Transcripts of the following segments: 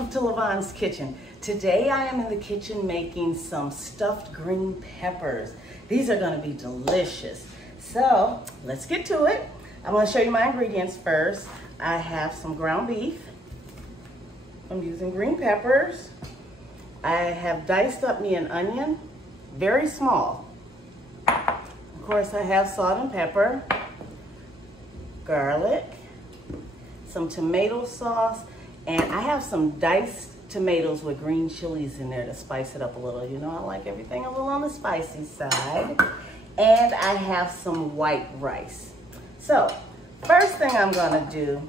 welcome to Lavonne's kitchen. Today I am in the kitchen making some stuffed green peppers. These are going to be delicious. So let's get to it. I'm going to show you my ingredients first. I have some ground beef. I'm using green peppers. I have diced up me an onion, very small. Of course I have salt and pepper, garlic, some tomato sauce, and I have some diced tomatoes with green chilies in there to spice it up a little. You know, I like everything a little on the spicy side. And I have some white rice. So, first thing I'm gonna do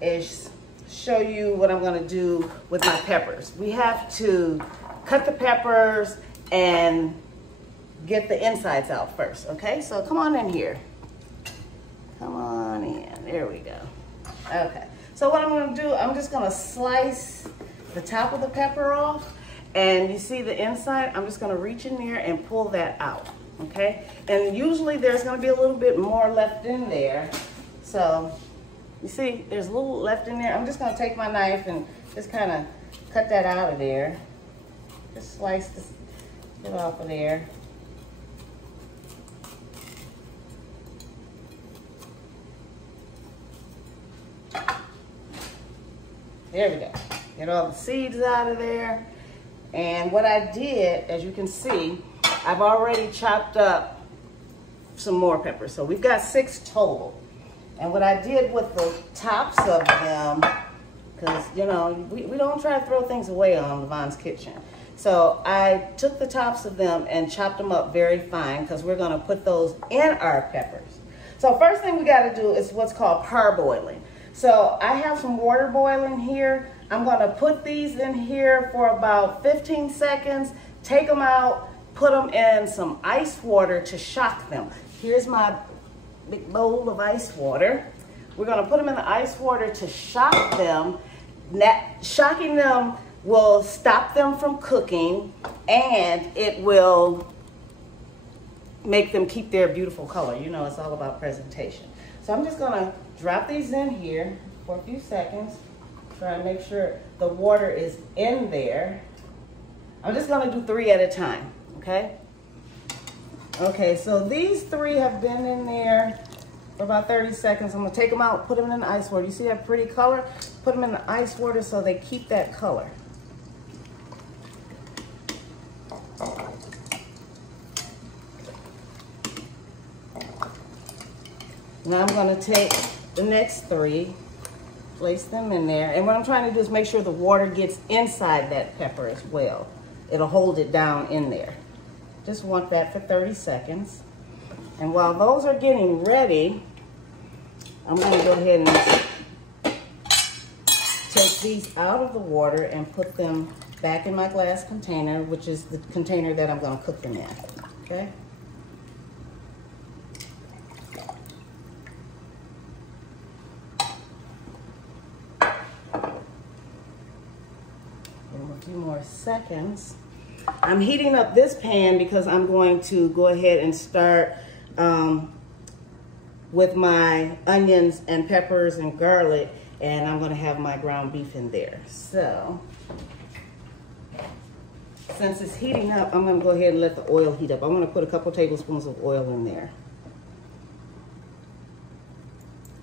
is show you what I'm gonna do with my peppers. We have to cut the peppers and get the insides out first, okay? So come on in here. Come on in, there we go. Okay, so what I'm gonna do, I'm just gonna slice the top of the pepper off, and you see the inside, I'm just gonna reach in there and pull that out, okay? And usually there's gonna be a little bit more left in there. So, you see, there's a little left in there. I'm just gonna take my knife and just kinda cut that out of there. Just slice this, get off of there. There we go. Get all the seeds out of there. And what I did, as you can see, I've already chopped up some more peppers. So we've got 6 total. And what I did with the tops of them, because, you know, we don't try to throw things away on Lavonne's Kitchen. So I took the tops of them and chopped them up very fine, because we're going to put those in our peppers. So first thing we got to do is what's called parboiling. So I have some water boiling here. I'm going to put these in here for about 15 seconds, take them out, put them in some ice water to shock them. Here's my big bowl of ice water. We're going to put them in the ice water to shock them. Shocking them will stop them from cooking, and it will make them keep their beautiful color. You know, it's all about presentation. So I'm just going to drop these in here for a few seconds. Try to make sure the water is in there. I'm just going to do 3 at a time, okay? Okay, so these 3 have been in there for about 30 seconds. I'm going to take them out, put them in the ice water. You see that pretty color? Put them in the ice water so they keep that color. Now I'm going to take the next 3, place them in there. And what I'm trying to do is make sure the water gets inside that pepper as well. It'll hold it down in there. Just want that for 30 seconds. And while those are getting ready, I'm going to go ahead and take these out of the water and put them back in my glass container, which is the container that I'm going to cook them in, okay? A few more seconds. I'm heating up this pan because I'm going to go ahead and start with my onions and peppers and garlic, and I'm going to have my ground beef in there. So since it's heating up, I'm going to go ahead and let the oil heat up. I'm going to put a couple tablespoons of oil in there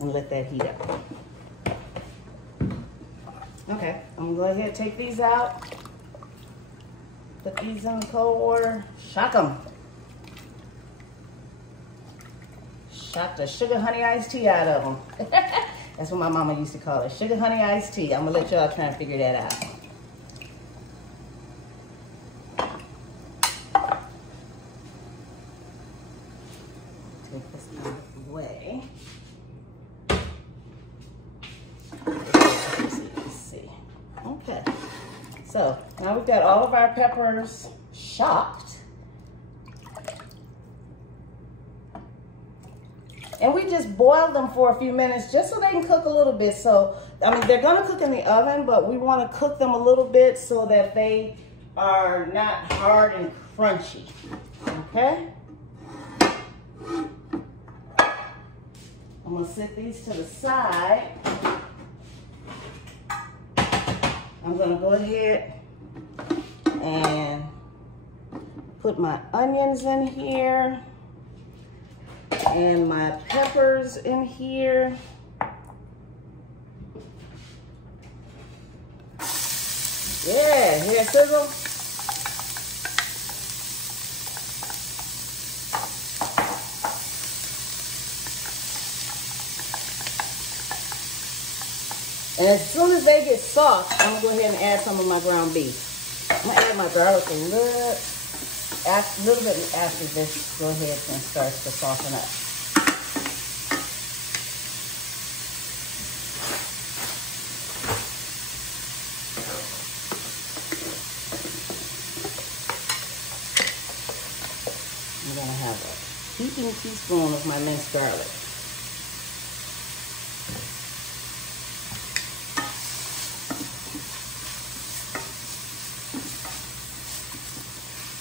and let that heat up. Okay, I'm going to go ahead and take these out. Put these in cold water. Shock them. Shock the sugar honey iced tea out of them. That's what my mama used to call it. Sugar honey iced tea. I'm going to let y'all try and figure that out. Take this out of the way. Okay, so now we've got all of our peppers shocked. And we just boiled them for a few minutes just so they can cook a little bit. So, I mean, they're gonna cook in the oven, but we wanna cook them a little bit so that they are not hard and crunchy, okay? I'm gonna set these to the side. I'm gonna go ahead and put my onions in here and my peppers in here. Yeah, hear it sizzle? And as soon as they get soft, I'm gonna go ahead and add some of my ground beef. I'm gonna add my garlic a little bit after this. Go ahead and starts to soften up. I'm gonna have a heaping teaspoon of my minced garlic.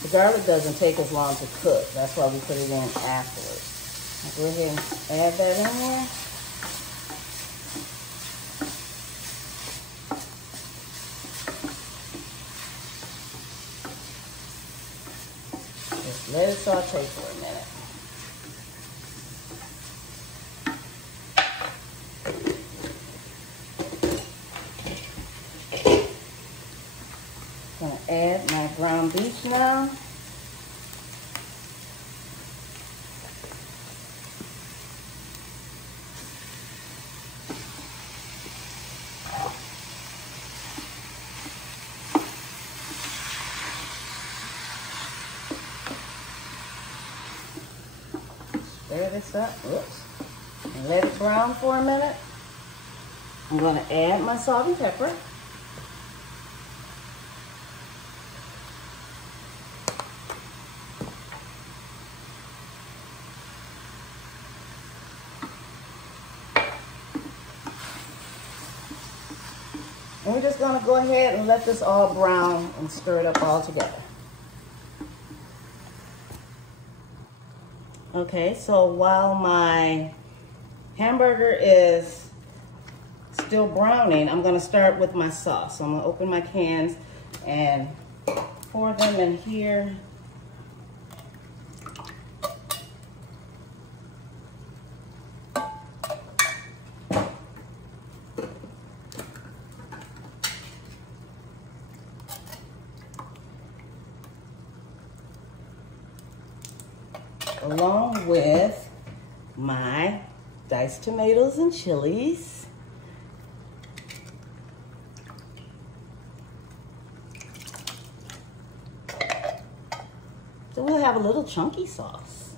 The garlic doesn't take as long to cook. That's why we put it in afterwards. I'll go ahead and add that in there. Just let it saute for a minute. I'm going to add my ground beef now. Stir this up, whoops, and let it brown for a minute. I'm going to add my salt and pepper. And we're just going to go ahead and let this all brown and stir it up all together. Okay, so while my hamburger is still browning, I'm going to start with my sauce. So I'm going to open my cans and pour them in here. Along with my diced tomatoes and chilies. So we'll have a little chunky sauce.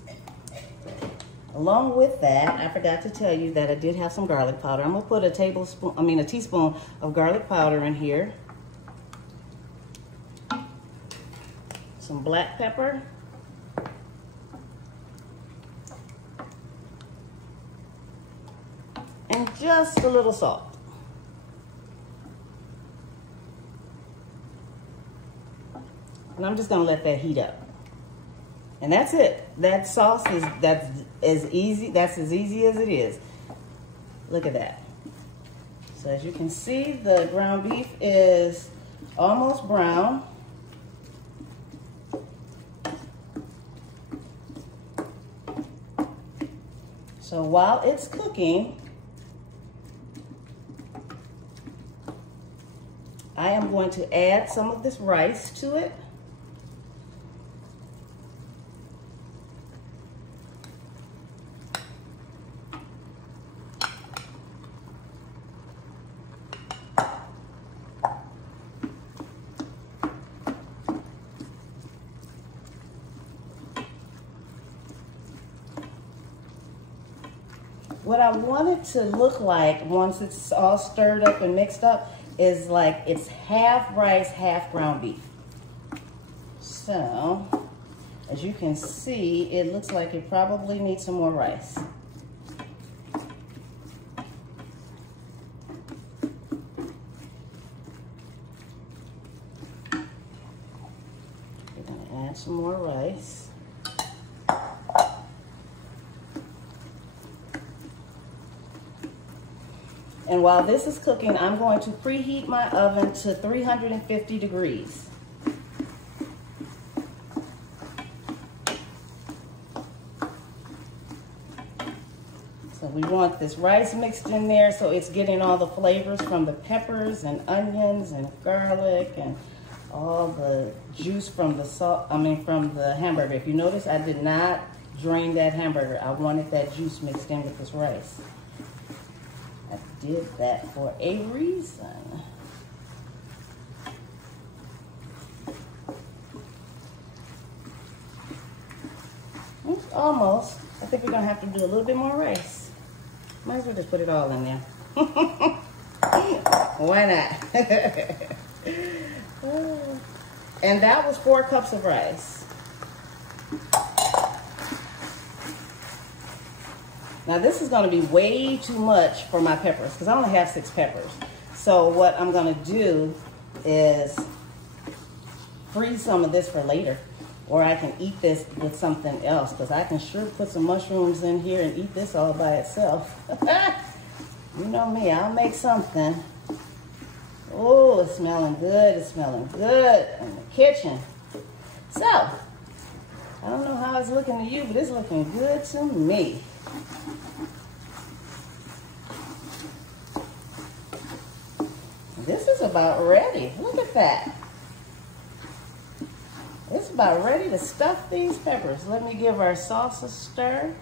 Along with that, I forgot to tell you that I did have some garlic powder. I'm gonna put a teaspoon of garlic powder in here. Some black pepper. And just a little salt. And I'm just gonna let that heat up. And that's it. That sauce that's as easy as it is. Look at that. So as you can see, the ground beef is almost brown. So while it's cooking, I am going to add some of this rice to it. What I want it to look like once it's all stirred up and mixed up is like it's half rice, half ground beef. So, as you can see, it looks like it probably needs some more rice. We're gonna add some more rice. And while this is cooking, I'm going to preheat my oven to 350 degrees. So we want this rice mixed in there so it's getting all the flavors from the peppers and onions and garlic and all the juice from the from the hamburger. If you notice, I did not drain that hamburger. I wanted that juice mixed in with this rice. I did that for a reason. It's almost. I think we're gonna have to do a little bit more rice. Might as well just put it all in there. Why not? And that was 4 cups of rice. Now this is going to be way too much for my peppers because I only have 6 peppers. So what I'm going to do is freeze some of this for later, or I can eat this with something else because I can sure put some mushrooms in here and eat this all by itself. You know me, I'll make something. Oh, it's smelling good. It's smelling good in the kitchen. So, I don't know how it's looking to you, but it's looking good to me. This is about ready. Look at that. It's about ready to stuff these peppers. Let me give our sauce a stir.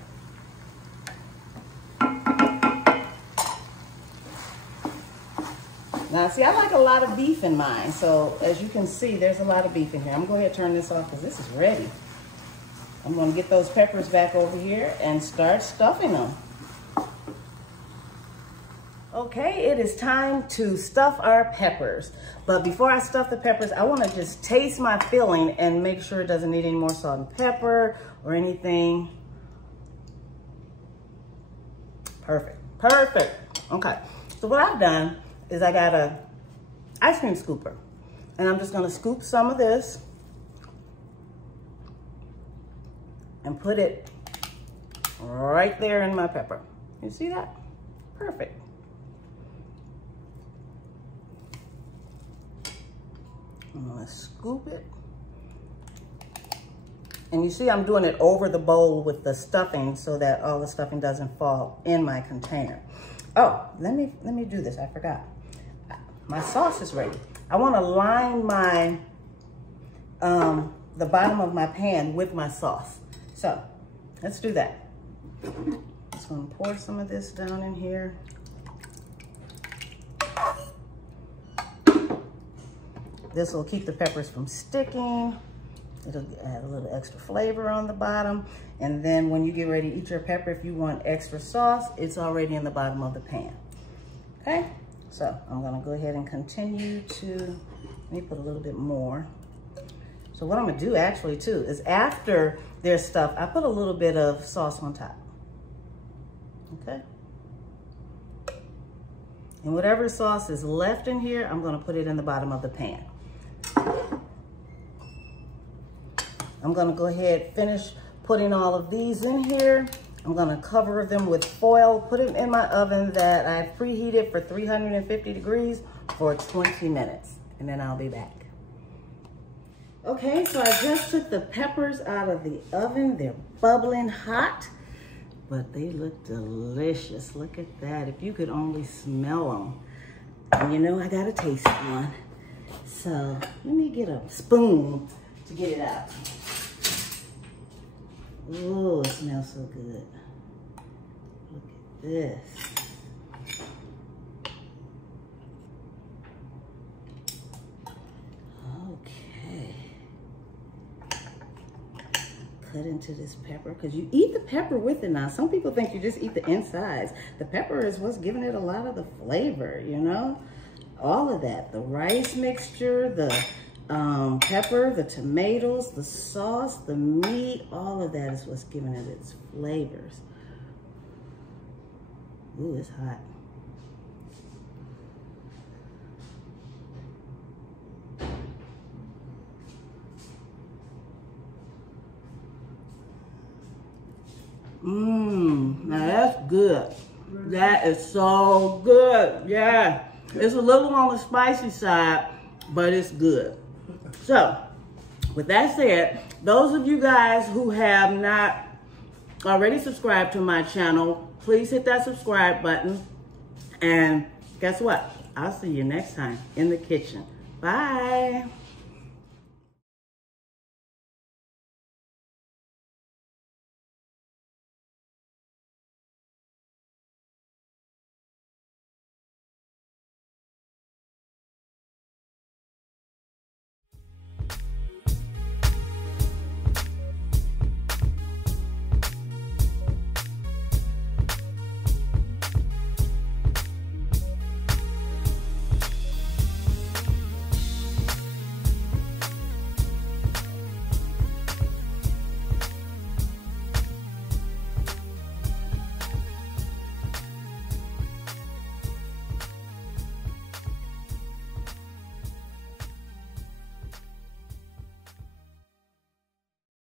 Now, see, I like a lot of beef in mine. So, as you can see, there's a lot of beef in here. I'm going to go ahead and turn this off because this is ready. I'm going to get those peppers back over here and start stuffing them. Okay, it is time to stuff our peppers. But before I stuff the peppers, I want to just taste my filling and make sure it doesn't need any more salt and pepper or anything. Perfect, perfect. Okay, so what I've done is I got a ice cream scooper, and I'm just gonna scoop some of this and put it right there in my pepper. You see that? Perfect. I'm gonna scoop it. And you see I'm doing it over the bowl with the stuffing so that all the stuffing doesn't fall in my container. Oh, let me do this, I forgot. My sauce is ready. I want to line my the bottom of my pan with my sauce. So let's do that. Just going to pour some of this down in here. This will keep the peppers from sticking. It'll add a little extra flavor on the bottom. And then when you get ready to eat your pepper, if you want extra sauce, it's already in the bottom of the pan. Okay? So I'm gonna go ahead and continue to, let me put a little bit more. So what I'm gonna do actually too, is after there's stuff, I put a little bit of sauce on top. Okay? And whatever sauce is left in here, I'm gonna put it in the bottom of the pan. I'm gonna go ahead, finish putting all of these in here. I'm gonna cover them with foil, put them in my oven that I preheated for 350 degrees for 20 minutes, and then I'll be back. Okay, so I just took the peppers out of the oven. They're bubbling hot, but they look delicious. Look at that, if you could only smell them. And you know I gotta taste one. So let me get a spoon to get it out. Oh, it smells so good. Look at this. Okay. Cut into this pepper, because you eat the pepper with it now. Some people think you just eat the insides. The pepper is what's giving it a lot of the flavor, you know? All of that. The rice mixture, the pepper, the tomatoes, the sauce, the meat, all of that is what's giving it its flavors. Ooh, it's hot. Now that's good. That is so good. Yeah. It's a little on the spicy side, but it's good. So, with that said, those of you guys who have not already subscribed to my channel, please hit that subscribe button. And guess what? I'll see you next time in the kitchen. Bye.